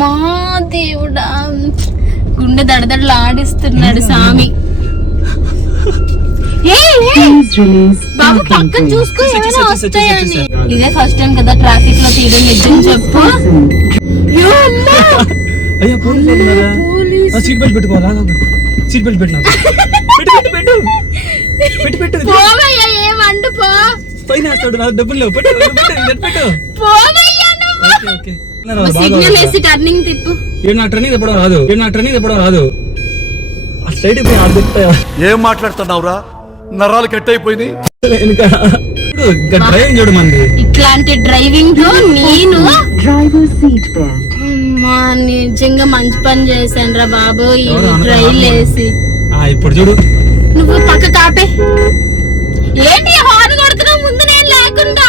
అమ్మా దేవుడా, గుండె దడదడలు ఆడిస్తున్నాడు స్వామి. బాబు పక్కన చూసుకో, ఏమైనా వస్తాయని. ఇదే ఫస్ట్ టైం కదా ట్రాఫిక్ లో తీయడం, నిజం చెప్పు. సీట్ బెల్ట్ పెట్టుకోవాలా? సీట్ బెల్ట్ పెట్టినా ఏమండు పో పైన డబ్బులు లేవు. సిగ్నల్ వేసి టర్నింగ్ తిప్పు. నా ట్రైనింగ్ తిప్పడం రాదు. ఆ స్ట్రైట్ పోయి ఆడు చెప్తాయా? ఏం మాట్లాడుతున్నావురా? నరాలు కట్ అయిపోయింది. డ్రైవింగ్ చూడు మంది. ఇట్లాంటి డ్రైవింగ్ లో నేను నిజంగా మంచి పని చేశాను రా బాబు. ఈ డ్రైవ్ వేసి ఇప్పుడు చూడు, నువ్వు పక్క కాపే. ఏంటి హార్న్ కొడుతున్నావు ముందు నేను లేకుండా?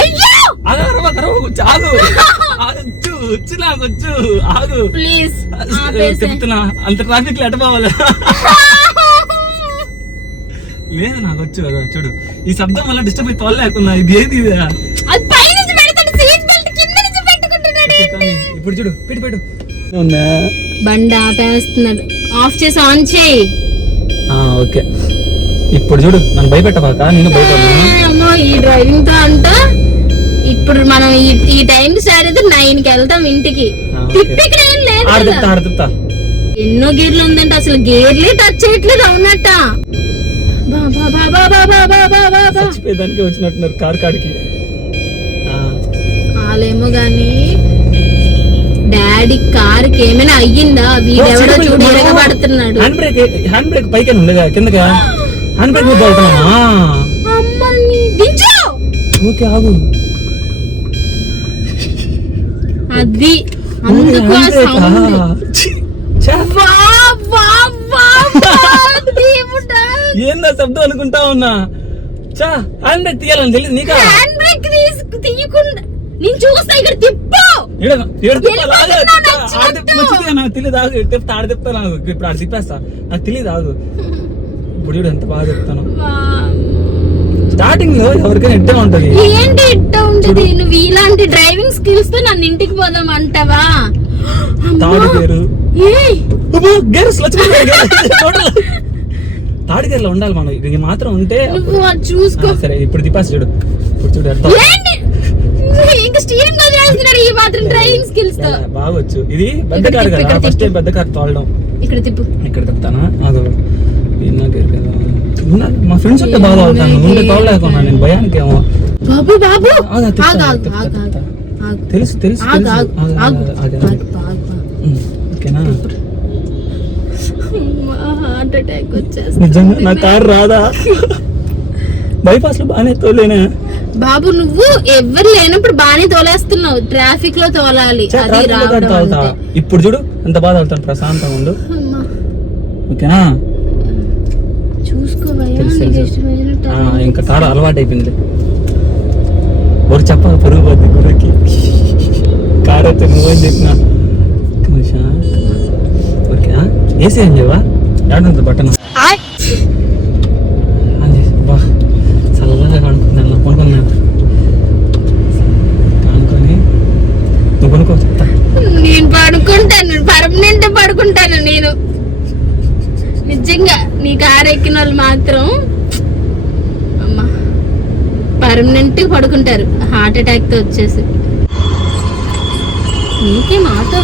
అయ్యో ప్లీజ్ చెప్తున్నా, అంత ట్రాఫిక్ లో ఎట్టపోవాలి. లేదు నాకు వచ్చు కదా. చూడు ఈ శబ్దం వల్ల డిస్టర్బ్ అయి తోలేకున్నా. ఇది ఏది? ఇప్పుడు చూడు, పెట్టు బండి ఆపేస్తున్నాడు. ఆఫ్ చేసి ఆన్ చేయి. ఓకే ఇప్పుడు చూడు, నన్ను భయపెట్టబాక. నేను భయపడ్డా ఈ డ్రైవింగ్ తో అంట. ఇప్పుడు మనం ఈ టైం సరే 9కి వెళ్తాం ఇంటికి. ఆడుతా ఎన్నో గేర్లు ఉందంటే అసలు గేర్లే టచ్ చేయట్లేదు. అవునట్ట చచ్చిపోయేదానికి వచ్చినట్టున్నారు కార్ కాడికి. వాళ్ళేమో గాని డాడీ కార్ కి ఏమైనా అయ్యిందా? వీడెవడో చూడు ఎరగబడుతున్నాడు. హ్యాండ్ బ్రేక్ పైకి ఉండగా కిందగా హ్యాండ్ బ్రేక్ మీద వెళ్తున్నామా? ఓకే ఆగు. అది అందుకు ఏందా శబ్దం అనుకుంటా ఉన్నా. హ్యాండ్ బ్రేక్ తీయాలని తెలియదు నీకు? హ్యాండ్ బ్రేక్ తీయకుండా నేను చూస్తా. ఇక్కడ తిప్పు. నాకు తెలియదు ఆగు. చెప్తా ఆడ చెప్తా. నాకు ఇప్పుడు ఆడ తిప్పేస్తా. నాకు తెలియదు ఆగు. ఇప్పుడు చూడు ఎంత బాగా చెప్తాను. స్టార్టింగ్ లో ఎవరికైనా ఇట్టే ఉంటది. ఏంటి ఇట్టే ఉంటది? నువ్వు ఇలాంటి డ్రైవింగ్ స్కిల్స్ తో నన్ను ఇంటికి పోదాం అంటావా? తాడు గేరు తాడు గేర్లో ఉండాలి మనం. ఇది మాత్రం ఉంటే చూసుకో. సరే ఇప్పుడు తిప్పేస్తా. చూడు ఇప్పుడు చూడు ఈ మాత్రం డ్రైవింగ్ స్కిల్స్ తో బాగొచ్చు. ఇది పెద్ద కార్ కదా, ఫస్ట్ టైం పెద్ద కార్ తోలడం. ఇక్కడ తిప్పు. ఇక్కడ తిప్పుతానా? అదో మా ఫ్రెండ్స్ ఉంటే బాగా అవుతాను. ఉంటే తోలలేకున్నా నేను భయానికి. ఏమో బాబు తెలుసు ఓకేనా? హార్ట్ అటాక్ వచ్చేసి నిజంగా నా కారు రాదా? బైపాస్ లో బాగానే తోలేనా బాబు? నువ్వు ఎవరు లేనప్పుడు బాగానే తోలేస్తున్నావు. ట్రాఫిక్ లో తోలాలి. ఇప్పుడు చూడు ఎంత బాధ అవుతాను. ప్రశాంతంగా ఉండు ఓకేనా? ఇంకా తాడు అలవాటు అయిపోయింది. ఒక చెప్పాలి పరుగు పోద్ది గురికి. కారు అయితే నువ్వని చెప్పినా ఓకేనా? ఏసీ ఏం చేయవా? ఏడుంటుంది బట్టన చల్లగా కనుక్కున్నాను. కొనుక్కున్నాను కనుక్కొని నువ్వు కొనుక్కో. చెప్తా నేను పడుకుంటాను. పర్మనెంట్ పడుకుంటాను నేను. నిజంగా నీ కారు ఎక్కిన వాళ్ళు మాత్రం అమ్మా పర్మనెంట్ పడుకుంటారు హార్ట్ అటాక్ తో వచ్చేసి. నీకే మాతో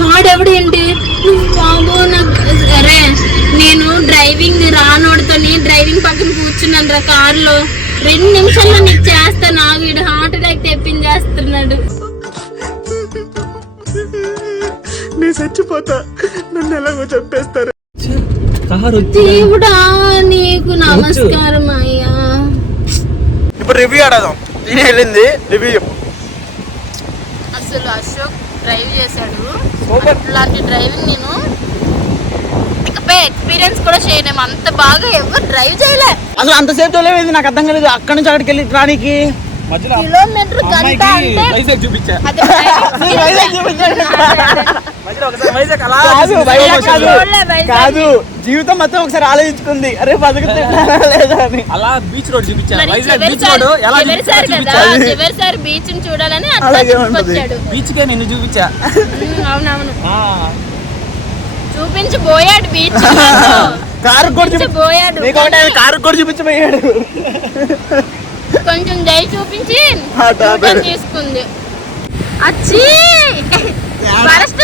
వాడెవడేంటి బాబు? అరే నేను డ్రైవింగ్ రానోడితో డ్రైవింగ్ పక్కన కూర్చున్నాను రా కారులో. 2 నిమిషాల్లో నీకు చేస్తాను. వీడు హార్ట్ అటాక్ తెప్పించేస్తున్నాడు. నేను చచ్చిపోతా, నన్ను ఎలాగో చంపేస్తారు. దేవుడా నీకు నమస్కారం అయ్యా. ఇప్పుడు రివ్యూ ఆడదాం. నేను వెళ్ళింది రివ్యూ చెప్పు. అసలు అశోక్ డ్రైవ్ చేశాడు. ఇలాంటి డ్రైవింగ్ నేను ఎక్స్పీరియన్స్ కూడా చేయలేము. అంత బాగా ఎవరు డ్రైవ్ చేయలే. అసలు అంతసేపు తోలేది నాకు అర్థం కాలేదు. అక్కడి నుంచి అక్కడికి వెళ్ళి రానికి కిలోమీటర్ గంట అంటే వైజాగ్ అలా కాదు, వైజాగ్ కాదు. చూడలే వైజాగ్. కాదు జీవితం మొత్తం ఒకసారి ఆలోచించుకుంది అరే బతుకుతున్నా లేదా అని. అలా బీచ్ రోడ్ చూపించాను మరి వైజాగ్ చివరి బీచ్ రోడ్ ఎలా చివరిసారి కదా చూపించాను చివరిసారి బీచ్ ని చూడాలని అట్లా అలాగే ఉంటది. తీసుకొచ్చాడు. బీచ్ కే నిన్ను చూపించా అవునవును ఆ, చూపించబోయాడు బీచ్ కారు కూడా చూపించబోయాడు నీకు ఒకటి ఆయన కారు కూడా చూపించబోయాడు. కొంచెం దయ చూపించి ఆ, టాప్ ఫోటో తీసుకుంది. అచ్చి వరస్ట్